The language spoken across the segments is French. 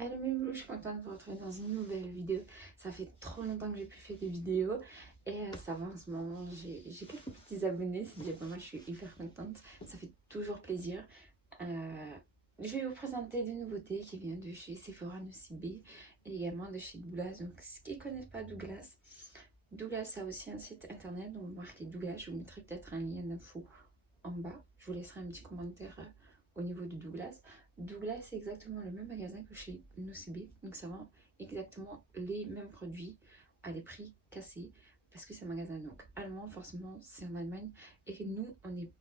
Hello mes loups, je suis contente de vous retrouver dans une nouvelle vidéo. Ça fait trop longtemps que j'ai pu faire des vidéos et ça va en ce moment. J'ai quelques petits abonnés, c'est déjà pas mal, je suis hyper contente. Ça fait toujours plaisir. Je vais vous présenter des nouveautés qui viennent de chez Sephora Nocibé et également de chez Douglas. Donc, ceux qui ne connaissent pas Douglas, Douglas a aussi un site internet, donc vous marquez Douglas. Je vous mettrai peut-être un lien d'info en bas. Je vous laisserai un petit commentaire au niveau de Douglas. Douglas, c'est exactement le même magasin que chez Nocibé. Donc, ça vend exactement les mêmes produits à des prix cassés. Parce que c'est un magasin donc allemand, forcément, c'est en Allemagne. Et que nous, on n'est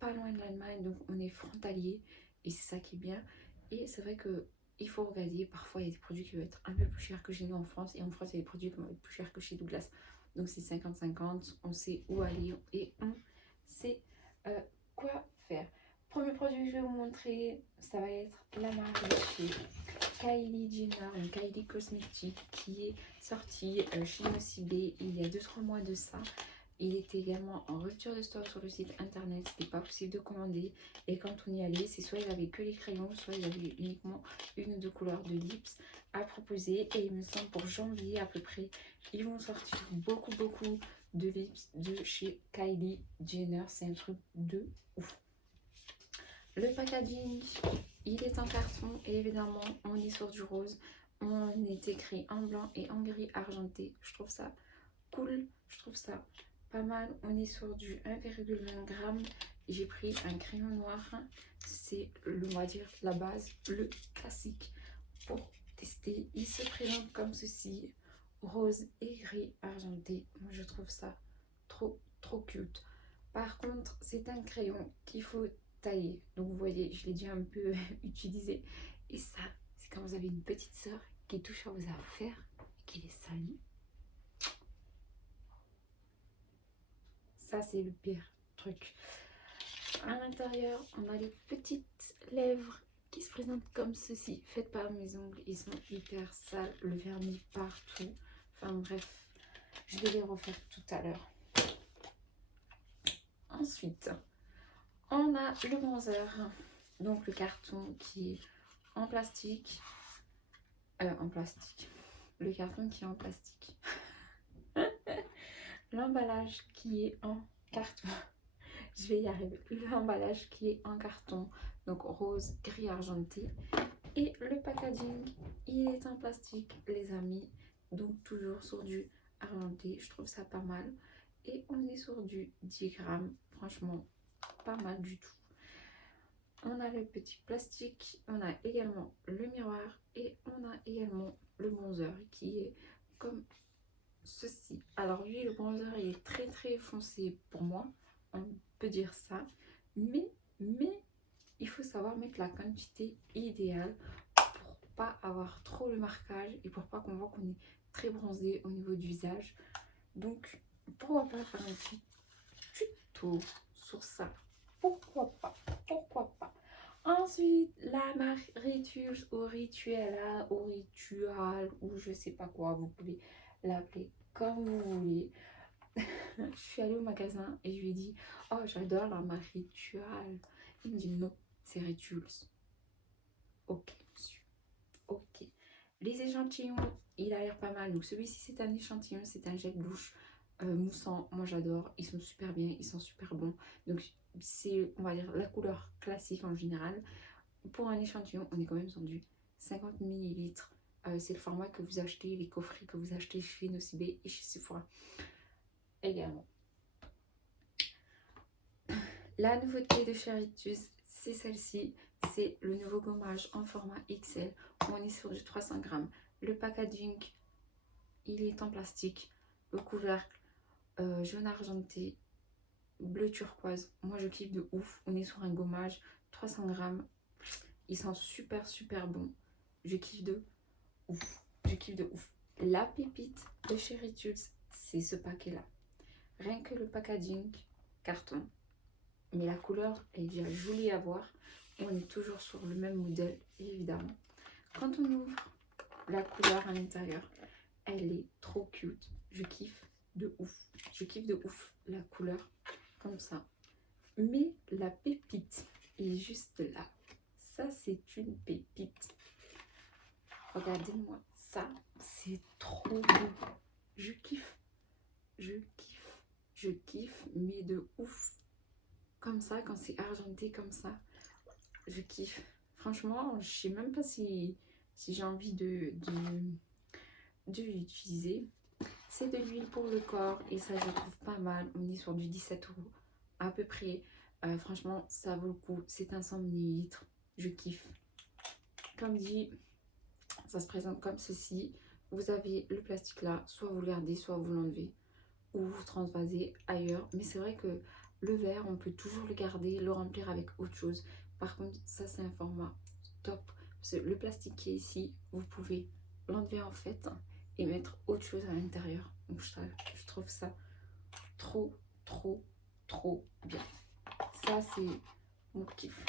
pas loin de l'Allemagne, donc on est frontalier. Et c'est ça qui est bien. Et c'est vrai que il faut regarder. Parfois, il y a des produits qui vont être un peu plus chers que chez nous en France. Et en France, il y a des produits qui vont être plus chers que chez Douglas. Donc, c'est 50-50. On sait où aller et on sait quoi faire. Premier produit que je vais vous montrer, ça va être la marque de chez Kylie Jenner, une Kylie Cosmetics qui est sortie chez Nocibé il y a 2-3 mois de ça. Il était également en rupture de stock sur le site internet, c'était pas possible de commander. Et quand on y allait, c'est soit il avait que les crayons, soit il avait uniquement une ou deux couleurs de lips à proposer. Et il me semble pour janvier à peu près, ils vont sortir beaucoup de lips de chez Kylie Jenner. C'est un truc de ouf. Le packaging, il est en carton et évidemment, on est sur du rose. On est écrit en blanc et en gris argenté. Je trouve ça cool, je trouve ça pas mal. On est sur du 1,20 g. J'ai pris un crayon noir. C'est, on va dire, la base, le classique pour tester. Il se présente comme ceci, rose et gris argenté. Moi, je trouve ça trop cute. Par contre, c'est un crayon qu'il faut tailler. Donc, vous voyez, je l'ai déjà un peu utilisé. Et ça, c'est quand vous avez une petite soeur qui touche à vos affaires et qui les salit. Ça, c'est le pire truc. À l'intérieur, on a les petites lèvres qui se présentent comme ceci. Faites par mes ongles, ils sont hyper sales. Le vernis partout. Enfin bref, je vais les refaire tout à l'heure. Ensuite, on a le bronzer. Donc le carton qui est en plastique. Le carton qui est en plastique. L'emballage qui est en carton. Je vais y arriver. L'emballage qui est en carton, donc rose, gris argenté. Et le packaging, il est en plastique, les amis. Donc toujours sur du argenté. Je trouve ça pas mal. Et on est sur du 10 grammes. Franchement, pas mal du tout. On a le petit plastique. On a également le miroir. Et on a également le bronzer qui est comme ceci. Alors lui, le bronzer, il est très foncé pour moi. On peut dire ça. Mais il faut savoir mettre la quantité idéale pour pas avoir trop le marquage et pour pas qu'on voit qu'on est très bronzé au niveau du visage. Donc, pourquoi pas faire un petit tuto sur ça? Pourquoi pas? Ensuite, la marque Rituals ou Rituela ou Ritual ou je sais pas quoi, vous pouvez l'appeler comme vous voulez. Je suis allée au magasin et je lui ai dit « Oh, j'adore la marque Ritual ». Il me dit « Non, c'est Rituals ». Ok, monsieur. Ok. Les échantillons, il a l'air pas mal. Donc celui-ci, c'est un échantillon, c'est un gel douche moussant. Moi, j'adore. Ils sont super bien, ils sont super bons. Donc c'est, on va dire, la couleur classique en général. Pour un échantillon, on est quand même sur du 50 ml. C'est le format que vous achetez, les coffrets que vous achetez chez Nocibé et chez Sephora également. La nouveauté de chez Rituals, c'est celle-ci. C'est le nouveau gommage en format XL. On est sur du 300 grammes. Le packaging, il est en plastique. Le couvercle, jaune argenté, bleu turquoise. Moi, je kiffe de ouf. On est sur un gommage 300 grammes. Ils sont super bons. Je kiffe de ouf. La pépite de chez Rituals, c'est ce paquet-là. Rien que le packaging, carton. Mais la couleur est déjà jolie à voir. On est toujours sur le même modèle, évidemment. Quand on ouvre la couleur à l'intérieur, elle est trop cute. Je kiffe de ouf. La couleur comme ça. Mais la pépite est juste là. Ça, c'est une pépite. Regardez-moi ça, c'est trop beau. Je kiffe, je kiffe, je kiffe, mais de ouf. Comme ça, quand c'est argenté comme ça, je kiffe. Franchement, je sais même pas si j'ai envie de l'utiliser. C'est de l'huile pour le corps et ça, je trouve pas mal. On est sur du 17 € à peu près. Franchement, ça vaut le coup. C'est un 100 ml. Je kiffe. Comme dit, ça se présente comme ceci. Vous avez le plastique là, soit vous le gardez, soit vous l'enlevez ou vous transvasez ailleurs. Mais c'est vrai que le verre, on peut toujours le garder, le remplir avec autre chose. Par contre, ça c'est un format top. Parce que le plastique qui est ici, vous pouvez l'enlever en fait et mettre autre chose à l'intérieur. Donc je trouve ça trop, trop, trop bien. Ça c'est mon kiff.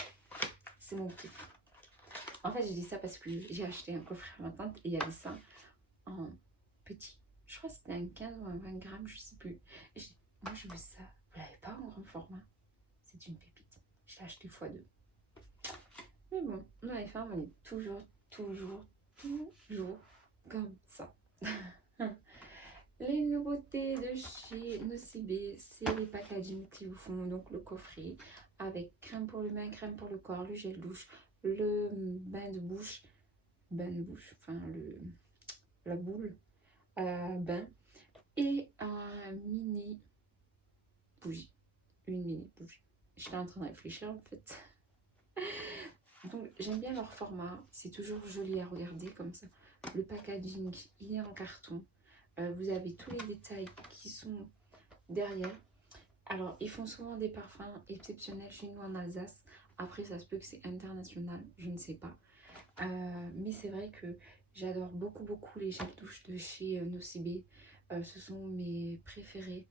C'est mon kiff. En fait, j'ai dit ça parce que j'ai acheté un coffret à ma tante et il y avait ça en petit. Je crois que c'était un 15 ou un 20 grammes, je sais plus. Et j'ai dit, moi je veux ça. Vous l'avez pas en grand format? C'est une pépite. Je l'ai acheté x2. Mais bon, dans les femmes, on est toujours comme ça. Les nouveautés de chez Nocibé, c'est les packaging qui vous font donc le coffret avec crème pour le main, crème pour le corps, le gel douche, le bain de bouche, enfin la boule bain et un mini bougie, une mini bougie. J'étais en train de réfléchir en fait. Donc j'aime bien leur format, c'est toujours joli à regarder comme ça. Le packaging, il est en carton. Vous avez tous les détails qui sont derrière. Alors, ils font souvent des parfums exceptionnels chez nous en Alsace. Après, ça se peut que c'est international, je ne sais pas. Mais c'est vrai que j'adore beaucoup les gels douche de chez Nocibé. Ce sont mes préférés.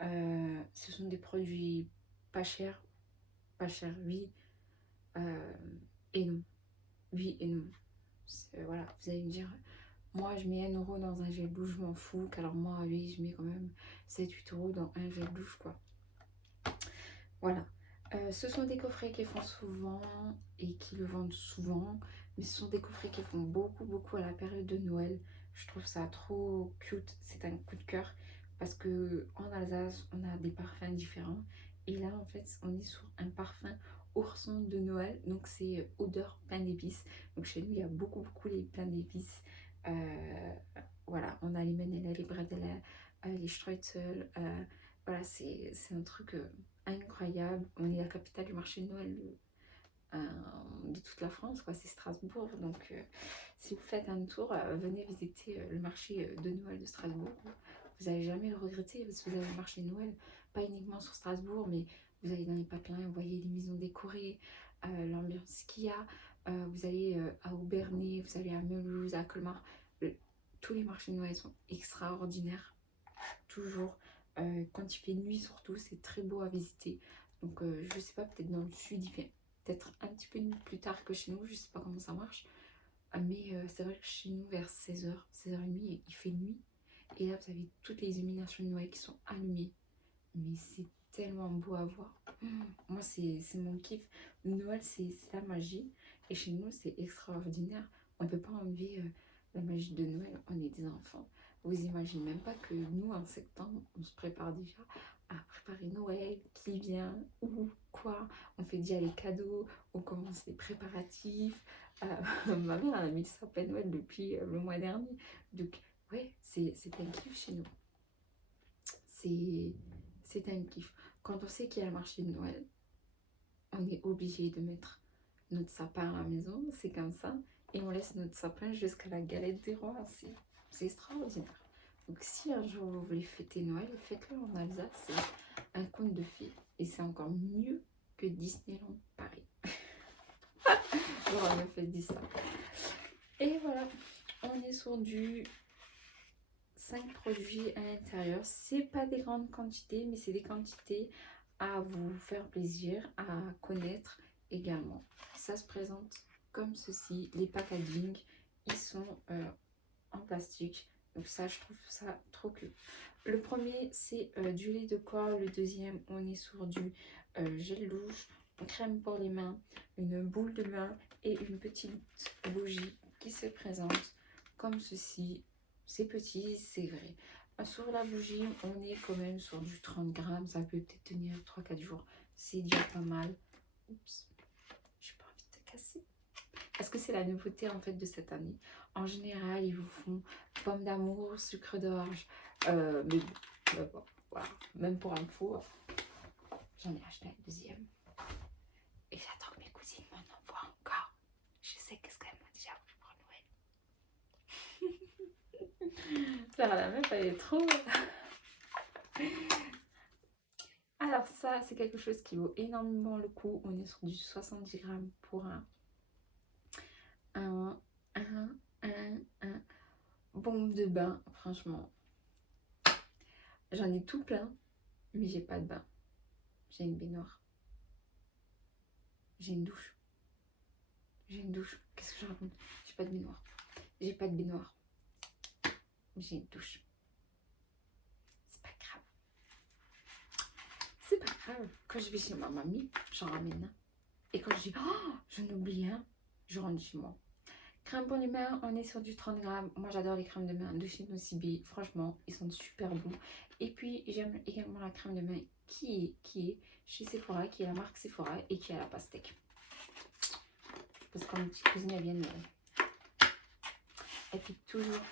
Ce sont des produits pas chers, oui et non. Oui et non. Voilà, vous allez me dire, moi je mets 1 € dans un gel douche, je m'en fous. Alors moi, oui, je mets quand même 7-8 € dans un gel douche, quoi. Voilà. Ce sont des coffrets qui font souvent et qui le vendent souvent. Mais ce sont des coffrets qui font beaucoup à la période de Noël. Je trouve ça trop cute. C'est un coup de cœur. Parce que en Alsace, on a des parfums différents. Et là, en fait, on est sur un parfum ourson de Noël. Donc, c'est odeur pain d'épices. Donc, chez nous, il y a beaucoup les pains d'épices. Voilà, on a les Menela, les Bredela, les Streusel. Voilà, c'est un truc incroyable. On est la capitale du marché de Noël de toute la France, quoi. C'est Strasbourg. Donc, si vous faites un tour, venez visiter le marché de Noël de Strasbourg. Vous n'allez jamais le regretter parce que vous avez le marché de Noël, pas uniquement sur Strasbourg, mais vous allez dans les patelins, vous voyez les maisons décorées, l'ambiance qu'il y a. Vous allez à Aubernay, vous allez à Mulhouse, à Colmar. Tous les marchés de Noël sont extraordinaires, toujours. Quand il fait nuit surtout, c'est très beau à visiter. Donc je sais pas, peut-être dans le sud, il fait peut-être un petit peu plus tard que chez nous, je sais pas comment ça marche. Mais c'est vrai que chez nous, vers 16h, 16h30, il fait nuit. Et là, vous avez toutes les illuminations de Noël qui sont allumées. Mais c'est tellement beau à voir. Moi, c'est mon kiff. Noël, c'est la magie. Et chez nous, c'est extraordinaire. On ne peut pas enlever la magie de Noël. On est des enfants. Vous imaginez même pas que nous, en septembre, on se prépare déjà à préparer Noël, qui vient, ou quoi. On fait déjà les cadeaux, on commence les préparatifs. Ma mère, elle a mis le sapin de Noël depuis le mois dernier. Donc, ouais, c'est un kiff chez nous. C'est un kiff. Quand on sait qu'il y a le marché de Noël, on est obligé de mettre notre sapin à la maison, c'est comme ça. Et on laisse notre sapin jusqu'à la galette des rois. C'est extraordinaire. Donc si un jour vous voulez fêter Noël, faites-le en Alsace. C'est un conte de fées. Et c'est encore mieux que Disneyland Paris. J'aurais fait dire ça. Et voilà, on est sur du 5 produits à l'intérieur. C'est pas des grandes quantités, mais c'est des quantités à vous faire plaisir, à connaître également. Ça se présente comme ceci. Les packaging, ils sont en plastique. Donc ça, je trouve ça trop cool. Le premier, c'est du lait de corps. Le deuxième, on est sur du gel douche, crème pour les mains, une boule de bain et une petite bougie qui se présente comme ceci. C'est petit, c'est vrai. Sur la bougie, on est quand même sur du 30 grammes. Ça peut peut-être tenir 3-4 jours. C'est déjà pas mal. Oups, j'ai pas envie de te casser. Parce que c'est la nouveauté en fait de cette année. En général, ils vous font pomme d'amour, sucre d'orge. Mais bon, voilà. Même pour info, j'en ai acheté un deuxième. Et j'attends que mes cousines m'en envoient encore. Je sais qu'est-ce qu'elles m'ont déjà pris pour Noël. Faire la meuf, elle est trop. Alors ça, c'est quelque chose qui vaut énormément le coup. On est sur du 70 grammes pour un bombe de bain. Franchement, j'en ai tout plein, mais j'ai pas de bain. J'ai une baignoire. J'ai une douche. J'ai une douche. Qu'est-ce que je raconte? J'ai pas de baignoire. J'ai pas de baignoire. J'ai une douche. C'est pas grave. C'est pas grave. Quand je vais chez ma mamie, j'en ramène un. Et quand je dis, oh, j'en oublie un, je rentre chez moi. Crème pour les mains, on est sur du 30 grammes. Moi, j'adore les crèmes de main de chez Nocibi. Franchement, ils sont super bons. Et puis, j'aime également la crème de main qui est chez Sephora, qui est la marque Sephora et qui est à la pastèque. Parce que mes petites cousines, elles viennent. Et puis, toujours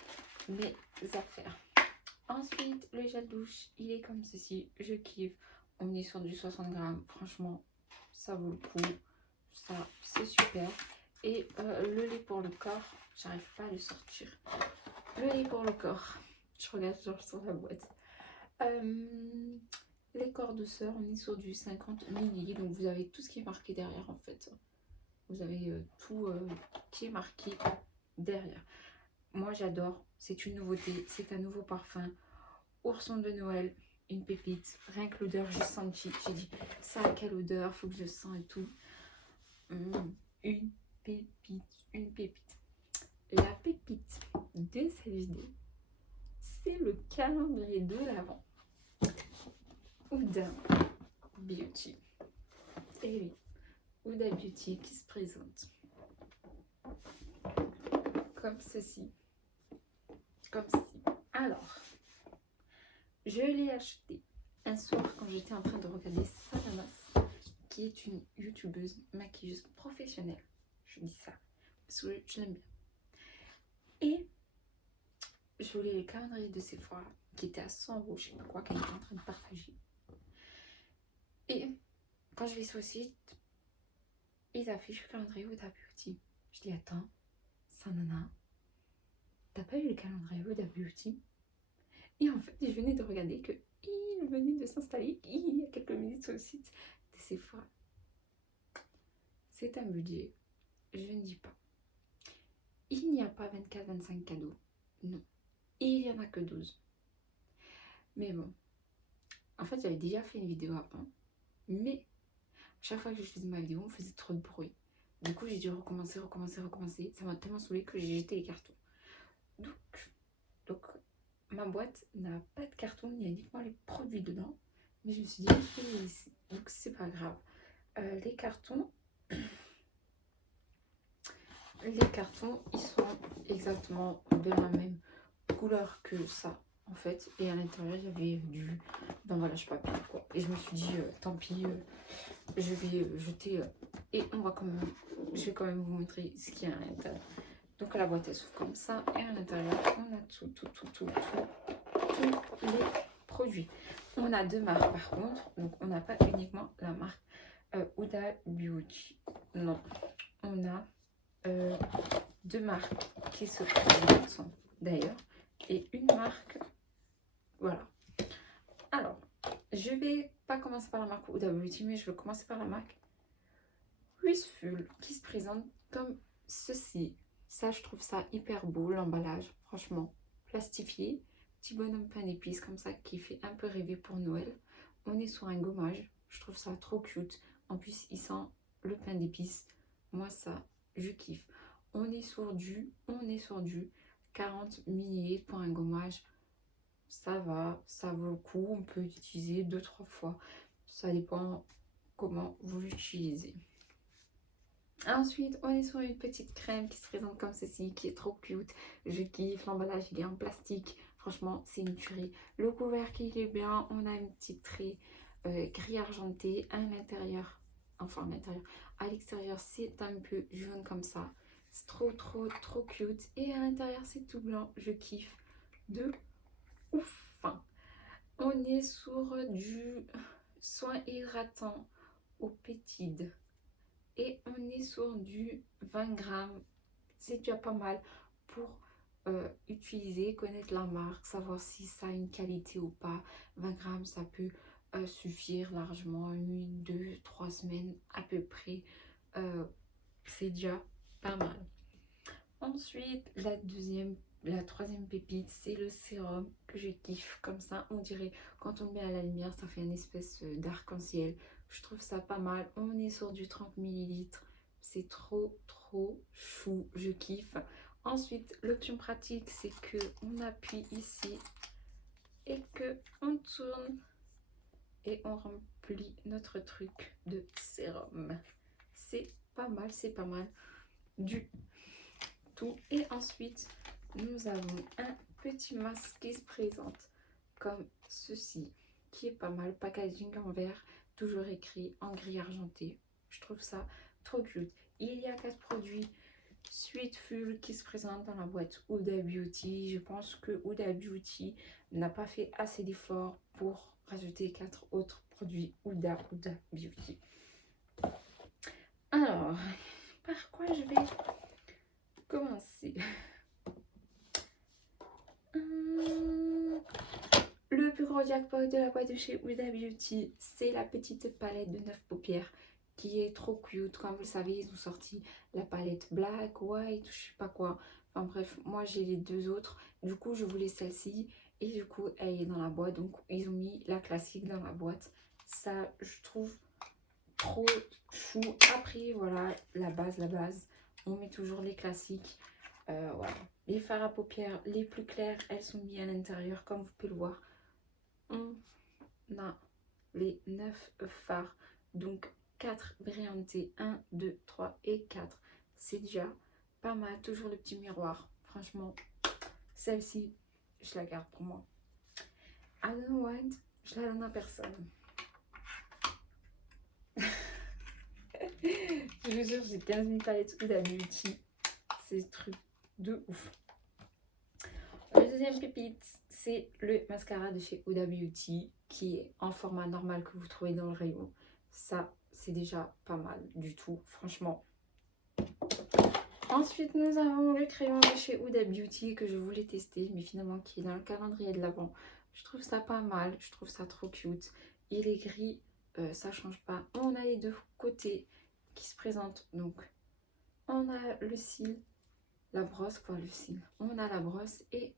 mes affaires. Ensuite, le gel douche, il est comme ceci. Je kiffe. On est sur du 60 grammes. Franchement, ça vaut le coup. Ça, c'est super. Et le lait pour le corps, j'arrive pas à le sortir. Le lait pour le corps, je regarde genre sur la boîte. Les corps douceurs, on est sur du 50 ml. Donc vous avez tout ce qui est marqué derrière en fait. Vous avez tout qui est marqué derrière. Moi j'adore, c'est une nouveauté, c'est un nouveau parfum. Ourson de Noël, une pépite. Rien que l'odeur, j'ai senti, j'ai dit ça a quelle odeur, faut que je sens et tout. Une pépite, une pépite. La pépite de cette vidéo, c'est le calendrier de l'Avent Huda Beauty. Et oui, Huda Beauty qui se présente comme ceci. Comme ceci. Alors, je l'ai acheté un soir quand j'étais en train de regarder Sananas, qui est une youtubeuse maquilleuse professionnelle. Je dis ça parce que je l'aime bien. Et je voulais le calendrier de Sephora qui était à 100 €, je sais pas quoi, qu'elle était en train de partager. Et quand je vais sur le site, ils affichent le calendrier Huda Beauty. Je dis attends, Sanana, t'as pas eu le calendrier Huda Beauty? Et en fait, je venais de regarder que il venait de s'installer il y a quelques minutes sur le site de Sephora. C'est un budget, je ne dis pas. Il n'y a pas 24-25 cadeaux, non. Et il n'y en a que 12. Mais bon, en fait, j'avais déjà fait une vidéo avant, mais chaque fois que je faisais ma vidéo, on faisait trop de bruit. Du coup, j'ai dû recommencer. Ça m'a tellement saoulé que j'ai jeté les cartons. Donc ma boîte n'a pas de carton, il y a uniquement les produits dedans. Mais je me suis dit, donc c'est pas grave. Les cartons, ils sont exactement de la même couleur que ça, en fait. Et à l'intérieur, il y avait du d'emballage papier, quoi. Et je me suis dit, tant pis, je vais jeter. Et on va quand même, je vais quand même vous montrer ce qu'il y a à l'intérieur. Donc la boîte elle s'ouvre comme ça. Et à l'intérieur, on a tous les produits. On a deux marques par contre. Donc on n'a pas uniquement la marque Huda Beauty. Non. On a deux marques qui se présentent d'ailleurs. Et une marque. Voilà. Alors, je vais pas commencer par la marque Huda Beauty, mais je vais commencer par la marque Wishful qui se présente comme ceci. Ça, je trouve ça hyper beau, l'emballage, franchement, plastifié. Petit bonhomme pain d'épices comme ça qui fait un peu rêver pour Noël. On est sur un gommage, je trouve ça trop cute. En plus, il sent le pain d'épices. Moi, ça, je kiffe. On est sur du 40 ml pour un gommage. Ça va, ça vaut le coup. On peut l'utiliser 2-3 fois. Ça dépend comment vous l'utilisez. Ensuite, on est sur une petite crème qui se présente comme ceci, qui est trop cute. Je kiffe, l'emballage il est en plastique. Franchement, c'est une tuerie. Le couvercle il est bien. On a une petite trait gris argenté à l'intérieur. Enfin, à l'intérieur. À l'extérieur, c'est un peu jaune comme ça. C'est trop, trop, trop cute. Et à l'intérieur, c'est tout blanc. Je kiffe de ouf. On est sur du soin hydratant au pétide. Et on est sur du 20 grammes. C'est déjà pas mal pour utiliser, connaître la marque, savoir si ça a une qualité ou pas. 20 grammes, ça peut suffire largement, 1, 2, 3 semaines à peu près. C'est déjà pas mal. Ensuite, la troisième pépite, c'est le sérum que je kiffe. Comme ça, on dirait, quand on le met à la lumière, ça fait une espèce d'arc-en-ciel. Je trouve ça pas mal. On est sur du 30 millilitres. C'est trop, trop chou. Je kiffe. Ensuite, l'option pratique, c'est que on appuie ici et que on tourne et on remplit notre truc de sérum. C'est pas mal, c'est pas mal du tout. Et ensuite, nous avons un petit masque qui se présente comme ceci, qui est pas mal. Packaging en verre, toujours écrit en gris argenté. Je trouve ça trop cute. Il y a 4 produits Sweetful qui se présentent dans la boîte Huda Beauty. Je pense que Huda Beauty n'a pas fait assez d'efforts pour rajouter 4 autres produits Huda Beauty. Alors, par quoi je vais commencer? Le plus gros jackpot de la boîte de chez Huda Beauty, c'est la petite palette de 9 paupières qui est trop cute. Comme vous le savez, ils ont sorti la palette black, white, je sais pas quoi. Enfin bref, moi j'ai les deux autres. Du coup, je voulais celle-ci et du coup, elle est dans la boîte. Donc, ils ont mis la classique dans la boîte. Ça, je trouve trop chou. Après, voilà, la base. On met toujours les classiques. Voilà. Les fards à paupières les plus clairs, elles sont mises à l'intérieur, comme vous pouvez le voir. On a les 9 fards, donc 4 brillantés, 1, 2, 3 et 4. C'est déjà pas mal. Toujours le petit miroir. Franchement, celle-ci, je la garde pour moi. I don't know what, je la donne à personne. Je vous jure, j'ai 15 000 palettes Huda Beauty. C'est truc de ouf. Le deuxième pépite, c'est le mascara de chez Huda Beauty qui est en format normal que vous trouvez dans le rayon. Ça, c'est déjà pas mal du tout, franchement. Ensuite, nous avons le crayon de chez Huda Beauty que je voulais tester, mais finalement qui est dans le calendrier de l'Avent. Je trouve ça pas mal, je trouve ça trop cute. Il est gris, ça change pas. On a les deux côtés qui se présentent. Donc, on a le cil, la brosse, quoi, le cil. On a la brosse et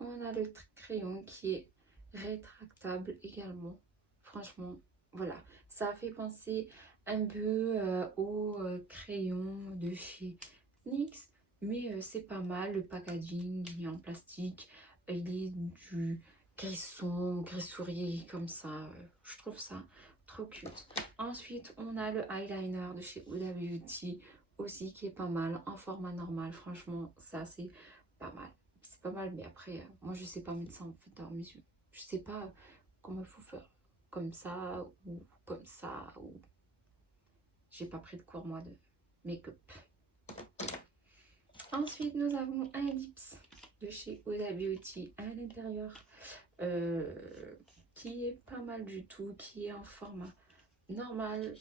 on a le crayon qui est rétractable également. Franchement, voilà. Ça fait penser un peu au crayon de chez NYX. Mais c'est pas mal. Le packaging, il est en plastique. Il est du gris sombre, gris souris comme ça. Je trouve ça trop cute. Ensuite, on a le eyeliner de chez Huda Beauty aussi qui est pas mal. En format normal. Franchement, ça c'est pas mal. C'est pas mal, mais après, moi je sais pas mettre ça en fait dans mes yeux. Je sais pas comment il faut faire. Comme ça ou comme ça. Ou j'ai pas pris de cours moi de make-up. Ensuite, nous avons un lips de chez Huda Beauty à l'intérieur qui est pas mal du tout, qui est en format normal.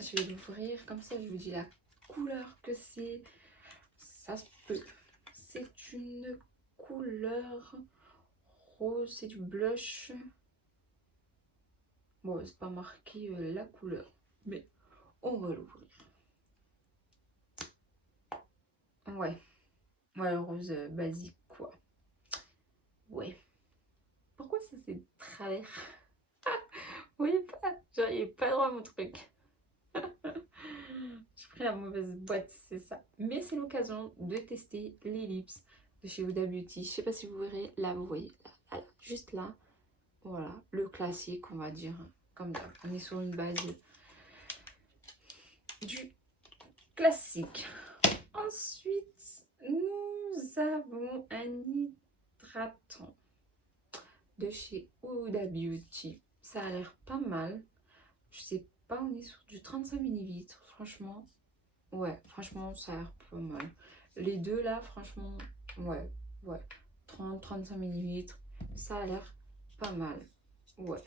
Je vais l'ouvrir comme ça, je vous dis la couleur que c'est. Ça se peut. C'est une couleur rose, c'est du blush. Bon, c'est pas marqué la couleur, mais on va l'ouvrir. Ouais, rose basique quoi. Ouais. Pourquoi ça c'est de travers? Vous voyez pas? J'arrive pas droit à mon truc. J'ai pris la mauvaise boîte, c'est ça. Mais c'est l'occasion de tester les lips de chez Huda Beauty. Je sais pas si vous verrez, là vous voyez, là, juste là. Voilà, le classique on va dire. Comme ça, on est sur une base du classique. Ensuite, nous avons un hydratant de chez Huda Beauty. Ça a l'air pas mal. Je sais pas, on est sur du 35 ml. Franchement, ouais, franchement, ça a l'air pas mal. Les deux là, franchement, ouais, 30-35 ml. Ça a l'air pas mal. Ouais.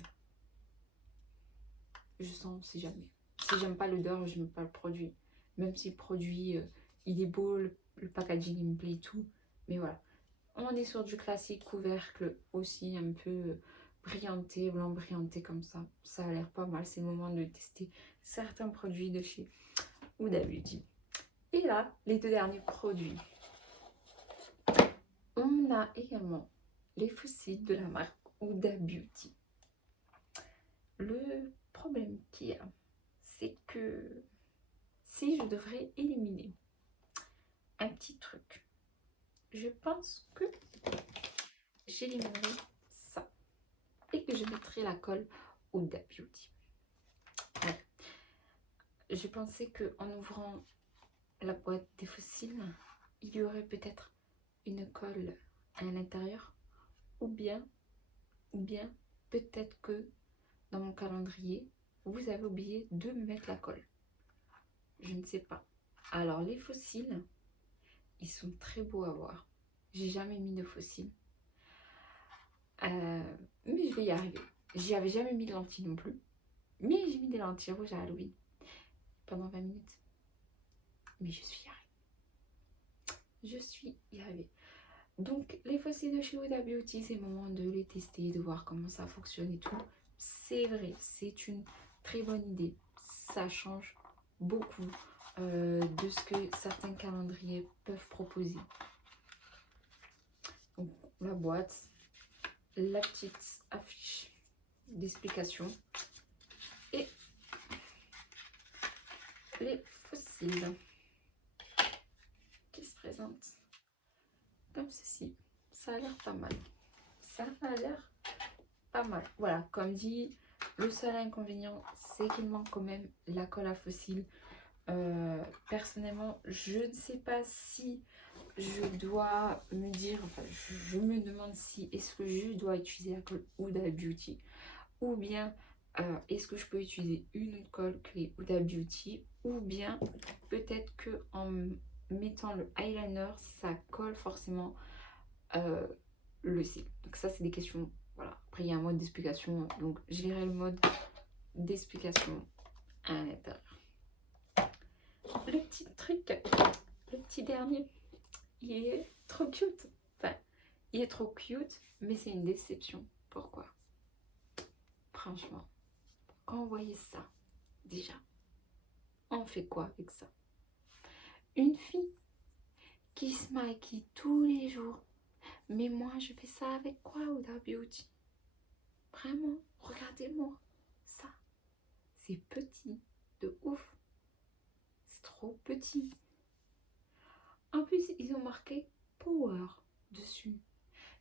Je sens, si jamais. Si j'aime pas l'odeur, je n'aime pas le produit. Même si le produit, il est beau, le packaging, il me plaît et tout. Mais voilà. On est sur du classique couvercle aussi, un peu brillanté, blanc brillanté comme ça. Ça a l'air pas mal. C'est le moment de tester certains produits de chez Huda Beauty. Et là, les deux derniers produits. On a également les fossiles de la marque Huda Beauty. Le problème qu'il y a, c'est que si je devrais éliminer un petit truc, je pense que j'éliminerai ça et que je mettrai la colle Huda Beauty. Ouais. Je pensais qu'en ouvrant la boîte des fossiles, il y aurait peut-être une colle à l'intérieur, ou bien peut-être que dans mon calendrier, vous avez oublié de mettre la colle. Je ne sais pas. Alors les fossiles, ils sont très beaux à voir. J'ai jamais mis de fossiles. Mais je vais y arriver. J'y avais jamais mis de lentilles non plus. Mais j'ai mis des lentilles rouges à Halloween pendant 20 minutes. Mais je suis y arrivée. Je suis y arrivée. Donc les fossiles de chez Huda Beauty, c'est le moment de les tester, de voir comment ça fonctionne et tout. C'est vrai, c'est une très bonne idée. Ça change beaucoup de ce que certains calendriers peuvent proposer. Donc la boîte, la petite affiche d'explication et les fossiles qui se présentent comme ceci. Ça a l'air pas mal. Ça a l'air pas mal. Voilà, comme dit, le seul inconvénient, c'est qu'il manque quand même la colle à fossiles. Personnellement, je ne sais pas si je dois me dire, enfin, je me demande si est-ce que je dois utiliser la colle Huda Beauty ou bien est-ce que je peux utiliser une colle clé Huda Beauty ou bien peut-être que en mettant le eyeliner, ça colle forcément le cil. Donc ça, c'est des questions. Voilà. Après, il y a un mode d'explication. Donc, je lirai le mode d'explication à l'intérieur. Le petit truc, le petit dernier, il est trop cute. Enfin, il est trop cute, mais c'est une déception. Pourquoi? Franchement, quand on voyait ça, déjà, on fait quoi avec ça? Une fille qui se maquille tous les jours. Mais moi, je fais ça avec quoi, Huda Beauty? Vraiment, regardez-moi ça. C'est petit, de ouf. C'est trop petit. En plus, ils ont marqué Power dessus.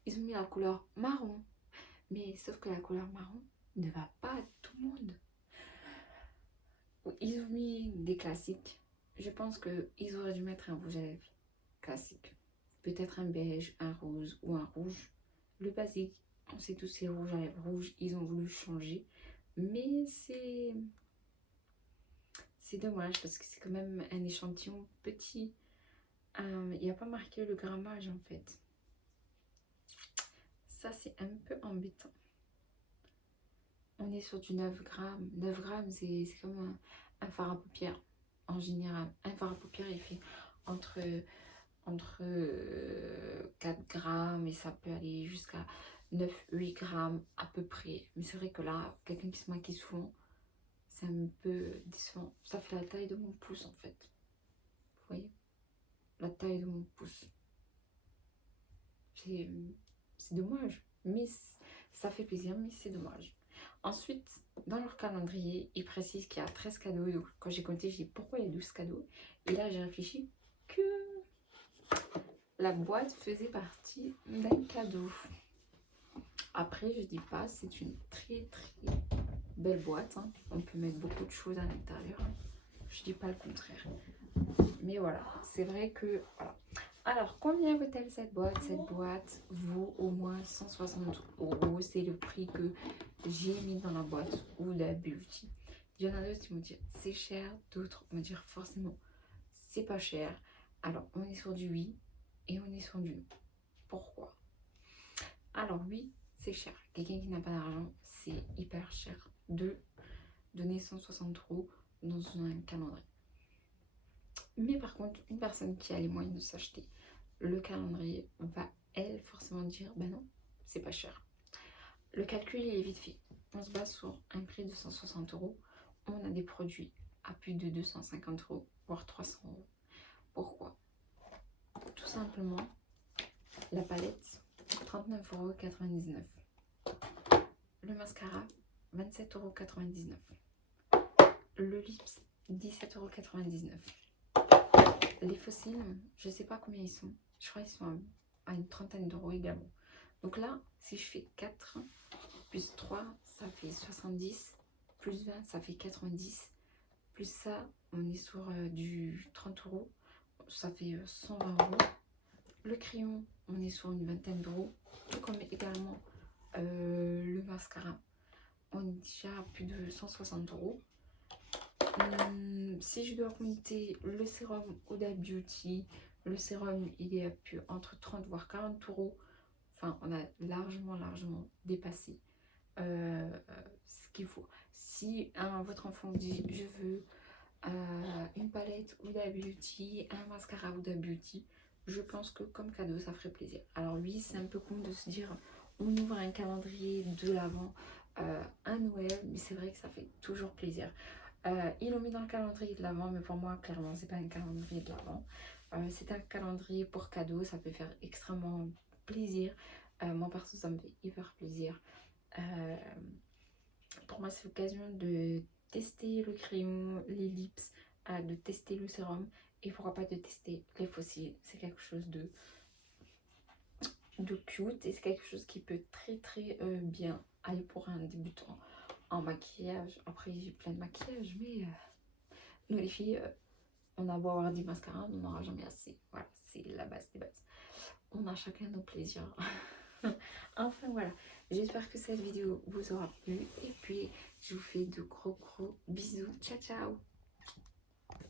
Ils ont mis la couleur marron. Mais sauf que la couleur marron ne va pas à tout le monde. Ils ont mis des classiques. Je pense qu'ils auraient dû mettre un rouge à lèvres classique. Peut-être un beige, un rose ou un rouge. Le basique, on sait tous c'est rouge à lèvres rouge. Ils ont voulu changer. Mais c'est dommage parce que c'est quand même un échantillon petit. Il n'y a pas marqué le grammage en fait. Ça, c'est un peu embêtant. On est sur du 9 grammes. 9 grammes, c'est comme un fard à paupières en général. Un fard à paupières, il fait entre 4 grammes et ça peut aller jusqu'à 9-8 grammes à peu près. Mais c'est vrai que là, quelqu'un qui se maquille souvent, c'est un peu décevant. Ça fait la taille de mon pouce en fait. Vous voyez? La taille de mon pouce. C'est dommage. Mais ça fait plaisir, mais c'est dommage. Ensuite, dans leur calendrier, ils précisent qu'il y a 13 cadeaux. Donc, quand j'ai compté, j'ai dit pourquoi il y a 12 cadeaux. Et là, j'ai réfléchi que la boîte faisait partie d'un cadeau. Après, je dis pas, c'est une très très belle boîte. Hein. On peut mettre beaucoup de choses à l'intérieur. je dis pas le contraire. Mais voilà, c'est vrai que voilà. Alors, combien vaut-elle cette boîte? Cette boîte vaut au moins 160 euros. C'est le prix que j'ai mis dans la boîte ou la Beauty. Il y en a d'autres qui vont dire c'est cher, d'autres vont dire forcément c'est pas cher. Alors, on est sur du oui et on est sur du non. Pourquoi? Alors, oui, c'est cher. Quelqu'un qui n'a pas d'argent, c'est hyper cher de donner 160 euros dans un calendrier. Mais par contre, une personne qui a les moyens de s'acheter le calendrier va, elle, forcément dire, ben non, c'est pas cher. Le calcul, il est vite fait. On se base sur un prix de 160 euros. On a des produits à plus de 250 euros, voire 300 euros. Pourquoi? Tout simplement, la palette, 39,99 €. Le mascara, 27,99 €. Le lips, 17,99 €. Les fossiles, je ne sais pas combien ils sont. Je crois qu'ils sont à une trentaine d'euros également. Donc là, si je fais 4 plus 3, ça fait 70. Plus 20, ça fait 90. Plus ça, on est sur du 30 euros. Ça fait 120 euros. Le crayon, on est sur une vingtaine d'euros. Tout comme également le mascara. On est déjà à plus de 160 euros. Si je dois compter le sérum Huda Beauty, le sérum il est à plus entre 30 voire 40 euros. Enfin, on a largement dépassé ce qu'il faut. Si votre enfant dit je veux une palette Huda Beauty, un mascara Huda Beauty, je pense que comme cadeau ça ferait plaisir. Alors oui, c'est un peu con de se dire on ouvre un calendrier de l'Avent à Noël, mais c'est vrai que ça fait toujours plaisir. Ils l'ont mis dans le calendrier de l'Avent, mais pour moi clairement c'est pas un calendrier de l'Avent. C'est un calendrier pour cadeau, ça peut faire extrêmement plaisir. Moi perso ça me fait hyper plaisir. Pour moi c'est l'occasion de tester le crayon, les lips, de tester le sérum et pourquoi pas de tester les fossiles. C'est quelque chose de cute et c'est quelque chose qui peut très bien aller pour un débutant en maquillage. Après j'ai plein de maquillage, mais nous les filles, on a beau avoir du mascara, on n'en aura jamais assez. Voilà, c'est la base des bases. On a chacun nos plaisirs. Enfin voilà, j'espère que cette vidéo vous aura plu et puis je vous fais de gros bisous. Ciao ciao.